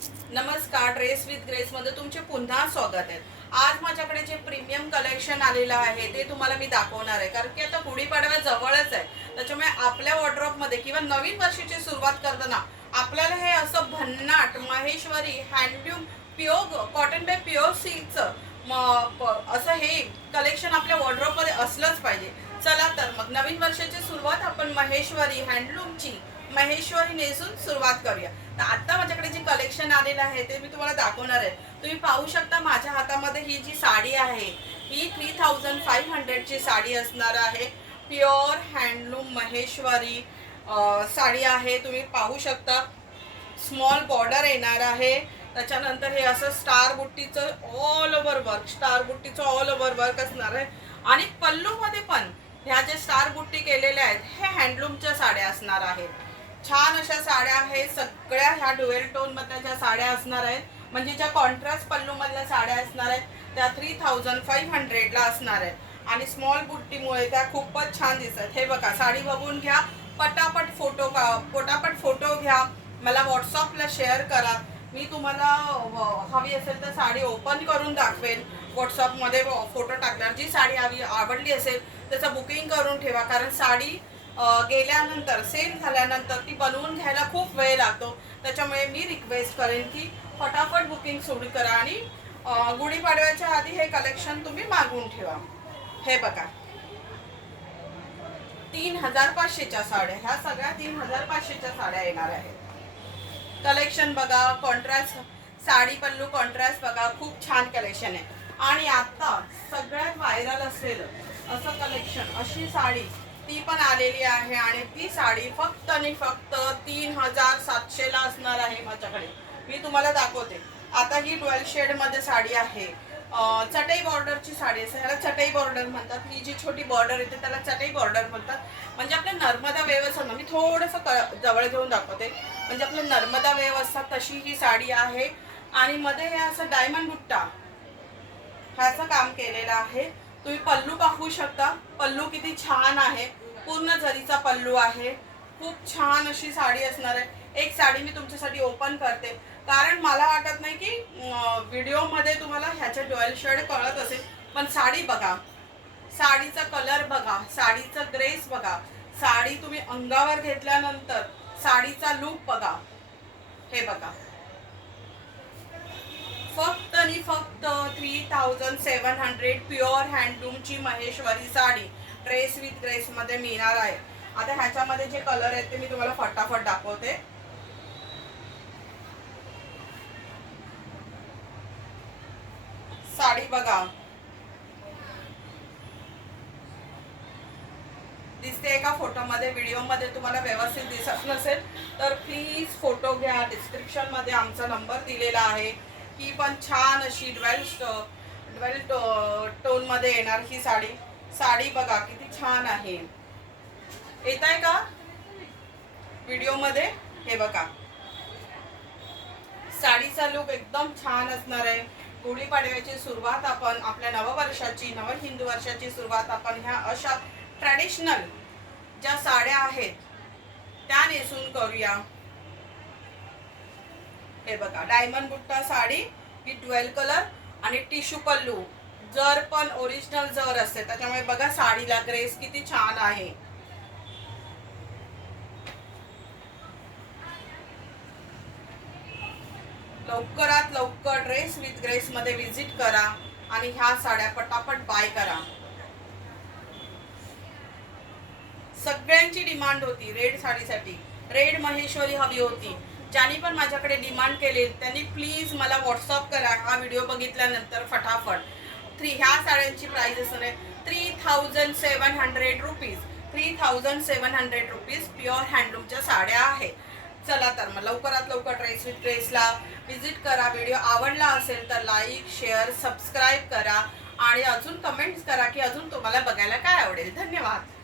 नमस्कार, dress with grace मध्ये तुमचे पुन्हा स्वागत आहे। आज माझ्याकडे जे प्रीमियम कलेक्शन आलेलं आहे ते तुम्हाला मी दाखवणार आहे, कारण की आता गुढीपाडवा जवळच आहे। त्याच्यामुळे आपल्या वॉर्डरोब मध्ये किंवा नवीन वर्षाची सुरुवात करताना आपल्याला हे असं भन्नाट Maheshwari handloom pure cotton by pure सिल्कचं असं हे कलेक्शन आपल्या वॉर्डरोब मध्ये असलंच पाहिजे। चला तर मग नवीन वर्षाची सुरुवात आपण महेश्वरी हँडलूमची महेश्वरी नेसून सुरुवात करूया। तर आता माझ्याकडे जे कलेक्शन आलेलं आहे ते मी तुम्हाला दाखवणार आहे। तुम्ही पाहू शकता माझ्या हातामध्ये ही जी साडी आहे ही 3500 ची साडी असणार आहे। प्युअर हँडलूम महेश्वरी साडी आहे। तुम्ही पाहू शकता स्मॉल बॉर्डर येणार आहे। त्याच्यानंतर हे असं स्टार बुट्टीचं ऑल ओव्हर वर्क, स्टार बुट्टीचं ऑल ओव्हर वर्क असणार आहे। आणि पल्लू मध्ये पण ह्या जे स्टार बुट्टी केलेल्या आहेत हे हँडलूमच्या साड्या असणार आहेत। छान अशा साड्या आहेत। सगळ्या ह्या ड्युएल टोन मधल्या ज्या साड्या असणार आहेत, म्हणजे ज्या कॉन्ट्रास्ट पल्लू मधल्या साड्या असणार आहेत त्या 3500 ला असणार आहेत। आणि स्मॉल बुट्टीमुळे त्या खूपच छान दिसतात। हे बघा, साडी बघून घ्या, पटापट फोटो घ्या, मला व्हॉट्सअपला शेअर करा। मी तुम्हाला हवी असेल तर साडी ओपन करून दाखवेन। व्हॉट्सअपमध्ये फोटो टाकणार। जी साडी आवडली असेल त्याचं बुकिंग करून ठेवा, कारण साडी गेल्यानंतर सेल झाल्यानंतर ती बनवून घ्यायला खूप वेळ लागतो। त्याच्यामुळे मी रिक्वेस्ट करेन की फटाफट बुकिंग सुरू करा आणि गुढीपाडव्याच्या आधी हे कलेक्शन तुम्ही मागवून ठेवा। हे बघा, 3500च्या साड्या, ह्या सगळ्या 3500च्या साड्या येणार आहेत। कलेक्शन बघा, कॉन्ट्रास्ट साडी पल्लू कॉन्ट्रास्ट बघा, खूप छान कलेक्शन आहे। आणि आता सगळ्यात व्हायरल असलेलं असं कलेक्शन, अशी साडी ती पण आलेली आहे। आणि ती साडी फक्त आणि फक्त 3700 ला असणार आहे माझ्याकडे। मी तुम्हाला दाखवते। आता ही ड्युअल शेड मध्ये साडी आहे। चटई बॉर्डरची साडी आहे, ह्याला चटई बॉर्डर म्हणतात। ही जी छोटी बॉर्डर येते त्याला चटई बॉर्डर म्हणतात। म्हणजे आपल्या नर्मदा वेव असं, मी थोडंसं जवळ घेऊन दाखवते, म्हणजे आपलं नर्मदा वेव असतात तशी ही साडी आहे। आणि मध्ये हे असं डायमंड बुट्टा ह्याचं काम केलेलं आहे। तुम्ही पल्लू पाहू शकता, पल्लू किती छान आहे, पूर्ण जरीचा पल्लू आहे। खूप छान अशी साडी असणार आहे। एक साडी मी तुमच्यासाठी ओपन करते, कारण मला वाटत नाही की व्हिडिओ मध्ये तुम्हाला ह्याचे ड्युअल शेड कळत असेल, पण साडी बघा, साडीचा कलर बघा, साडीचा ग्रेस बघा, साडी तुम्ही अंगावर घेतल्यानंतर साडीचा लुक बघा। हे बघा, फक्त आणि फक्त 3700 प्युअर हँडलूमची Maheshwari sari dress with grace मध्ये मिळणार आहे। आता ह्याच्यामध्ये जे कलर आहेत ते मी तुम्हाला फटाफट दाखवते। साडी बघा, दिसते का फोटोमध्ये? व्हिडिओमध्ये तुम्हाला व्यवस्थित दिसत नसेल तर प्लीज फोटो घ्या। डिस्क्रिप्शन मध्ये आमचा नंबर दिलेला आहे। ही पण छान अशी ड्वेल टोन मध्ये येणार ही साडी। साडी बघा किती छान आहे, येत आहे का व्हिडिओ मध्ये? हे बघा, साडीचा लुक एकदम छान असणार आहे। गुढीपाडव्याची सुरुवात आपण, आपल्या नववर्षाची, नव हिंदू वर्षाची सुरुवात आपण ह्या अशा ट्रॅडिशनल ज्या साड्या आहेत त्या नेसून करूया। हे बघा, डायमंड बुट्टा साडी, ही ड्युअल कलर आणि टिश्यू पल्लू, जर पण ओरिजिनल जर असते, त्याच्यामुळे बघा साडीला ग्रेस किती छान आहे। लवकरात लवकर ड्रेस विथ ग्रेस मध्ये विजिट करा आणि ह्या साड्या पटापट बाय करा। सगळ्यांची डिमांड होती रेड साडीसाठी, रेड महेश्वरी हवी होती। ज्यांनी पण माझ्याकडे डिमांड केली त्यांनी प्लीज मला व्हॉट्सअप करा हा व्हिडिओ बघितल्यानंतर फटाफट। ह्या साड्यांची प्राइस असणार आहे 3700 रुपीज। 3700 रुपीज प्युअर हँडलूमच्या साड्या आहेत। चला तर मग लवकरात लवकर ड्रेस विथ ग्रेसला विजिट करा। व्हिडिओ आवडला असेल तर लाईक, शेअर, सबस्क्राईब करा आणि अजून कमेंट्स करा की अजून तुम्हाला बघायला काय आवडेल। धन्यवाद।